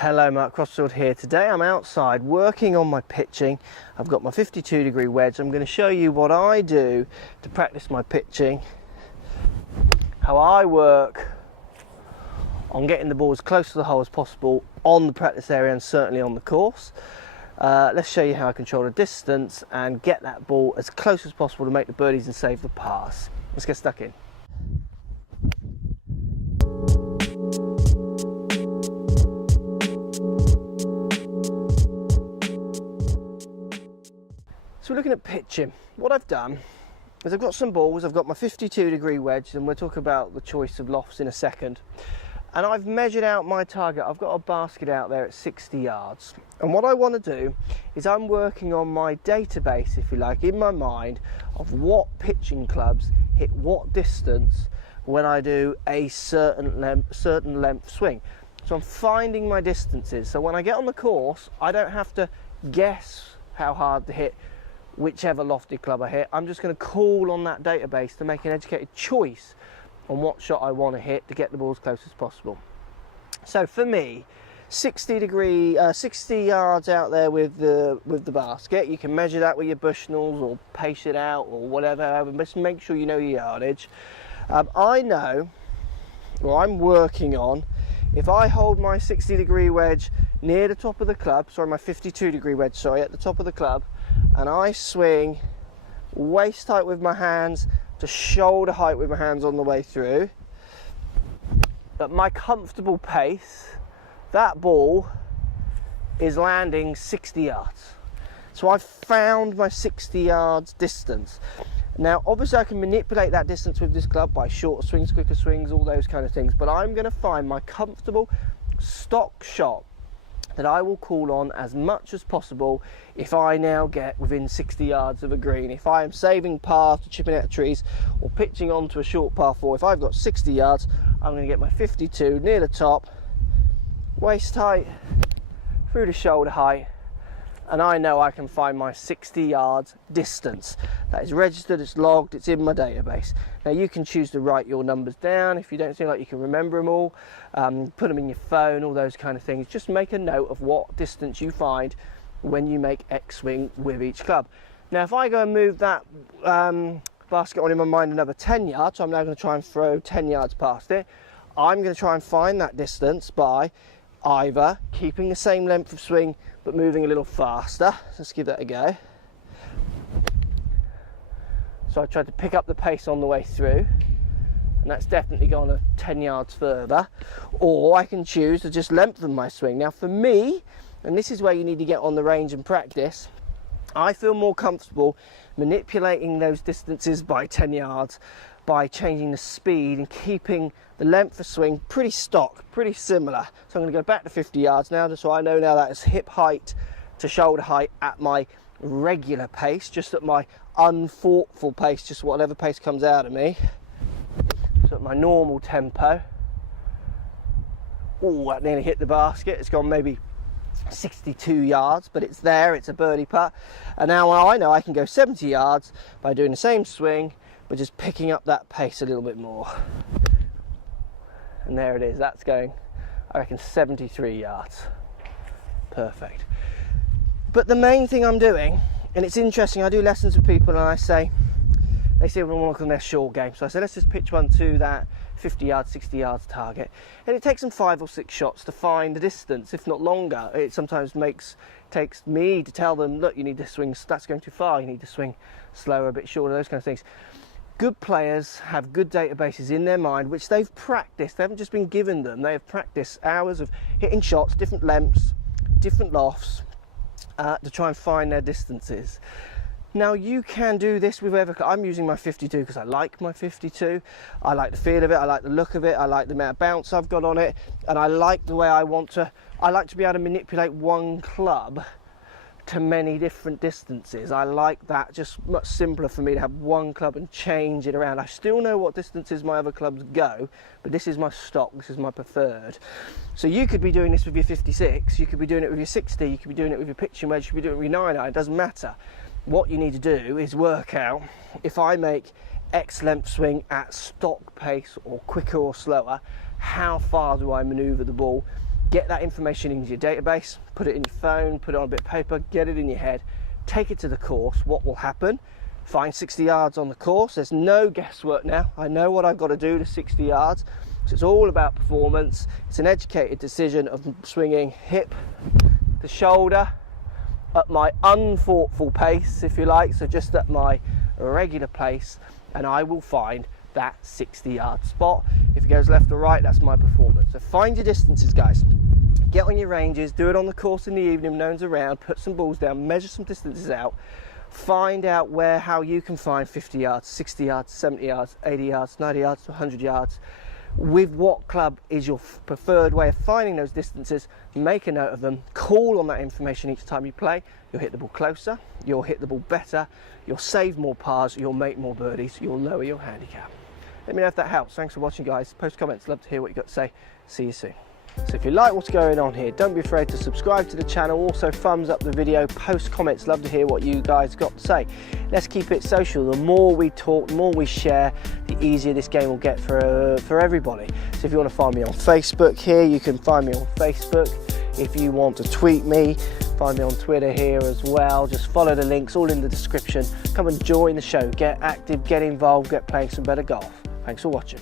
Hello, Mark Crossfield here. Today I'm outside working on my pitching. I've got my 52-degree wedge. I'm going to show you what I do to practice my pitching, how I work on getting the ball as close to the hole as possible on the practice area and certainly on the course. Let's show you how I control the distance and get that ball as close as possible to make the birdies and save the pars. Let's get stuck in. So we're looking at pitching. What I've done is I've got some balls, I've got my 52-degree wedge, and we'll talk about the choice of lofts in a second. And I've measured out my target. I've got a basket out there at 60 yards. And what I want to do is I'm working on my database, if you like, in my mind of what pitching clubs hit what distance when I do a certain length swing. So I'm finding my distances. So when I get on the course, I don't have to guess how hard to hit whichever lofty club I hit. I'm just going to call on that database to make an educated choice on what shot I want to hit to get the ball as close as possible. So for me, 60 yards out there with the basket. You can measure that with your Bushnells or pace it out or whatever. Just make sure you know your yardage. I know, or I'm working on, if I hold my 60-degree wedge near the top of the club, sorry, my 52-degree wedge, sorry, at the top of the club, and I swing waist height with my hands to shoulder height with my hands on the way through, at my comfortable pace, that ball is landing 60 yards. So I've found my 60 yards distance. Now, obviously I can manipulate that distance with this club by shorter swings, quicker swings, all those kind of things, but I'm going to find my comfortable stock shot that I will call on as much as possible if I now get within 60 yards of a green. If I am saving par to chipping out of trees or pitching onto a short par 4, if I've got 60 yards, I'm going to get my 52 near the top, waist height through the shoulder height, and I know I can find my 60 yards distance. That is registered, it's logged, it's in my database. Now you can choose to write your numbers down if you don't feel like you can remember them all, put them in your phone, all those kind of things. Just make a note of what distance you find when you make X swing with each club. Now if I go and move that basket on in my mind another 10 yards, so I'm now going to try and throw 10 yards past it, I'm going to try and find that distance by either keeping the same length of swing but moving a little faster. Let's give that a go. So I tried to pick up the pace on the way through, and that's definitely gone 10 yards further. Or I can choose to just lengthen my swing. Now for me, and this is where you need to get on the range and practice, I feel more comfortable manipulating those distances by 10 yards by changing the speed and keeping the length of swing pretty stock, pretty similar. So I'm going to go back to 50 yards now, just so I know now that is hip height to shoulder height at my regular pace, just at my unthoughtful pace, just whatever pace comes out of me. So at my normal tempo. Oh, that nearly hit the basket. It's gone maybe 62 yards, but it's there, it's a birdie putt. And now I know I can go 70 yards by doing the same swing, but just picking up that pace a little bit more. And there it is, that's going, I reckon, 73 yards. Perfect. But the main thing I'm doing, and it's interesting, I do lessons with people and I say, they say we want to work on their short game. So I say, let's just pitch one to that 50 yards, 60 yards target. And it takes them 5 or 6 shots to find the distance, if not longer. It sometimes takes me to tell them, look, you need to swing, that's going too far, you need to swing slower, a bit shorter, those kind of things. Good players have good databases in their mind, which they've practiced. They haven't just been given them. They have practiced hours of hitting shots, different lengths, different lofts, to try and find their distances. Now you can do this with whatever. I'm using my 52 because I like my 52. I like the feel of it, I like the look of it, I like the amount of bounce I've got on it, and I like the way I like to be able to manipulate one club to many different distances. I like that, just much simpler for me to have one club and change it around. I still know what distances my other clubs go, but this is my stock, this is my preferred. So you could be doing this with your 56, you could be doing it with your 60, you could be doing it with your pitching wedge, you could be doing it with your 9-iron, it doesn't matter. What you need to do is work out, if I make X length swing at stock pace or quicker or slower, how far do I manoeuvre the ball Get that information into your database, put it in your phone, put it on a bit of paper, get it in your head, take it to the course. What will happen? Find 60 yards on the course. There's no guesswork now. I know what I've got to do to 60 yards. So it's all about performance. It's an educated decision of swinging hip to shoulder at my unthoughtful pace, if you like, so just at my regular pace, and I will find that 60-yard spot. If it goes left or right, that's my performance. So find your distances, guys. Get on your ranges, do it on the course in the evening when no one's around, put some balls down, measure some distances out, find out how you can find 50 yards, 60 yards, 70 yards, 80 yards, 90 yards, 100 yards. With what club is your preferred way of finding those distances, make a note of them, call on that information each time you play. You'll hit the ball closer, you'll hit the ball better, you'll save more pars, you'll make more birdies, you'll lower your handicap. Let me know if that helps. Thanks for watching, guys. Post comments, love to hear what you've got to say. See you soon. So if you like what's going on here, don't be afraid to subscribe to the channel. Also thumbs up the video, post comments, love to hear what you guys got to say. Let's keep it social. The more we talk, the more we share, the easier this game will get for everybody. So if you want to find me on Facebook here, you can find me on Facebook. If you want to tweet me, find me on Twitter here as well. Just follow the links, all in the description. Come and join the show, get active, get involved, get playing some better golf. Thanks for watching.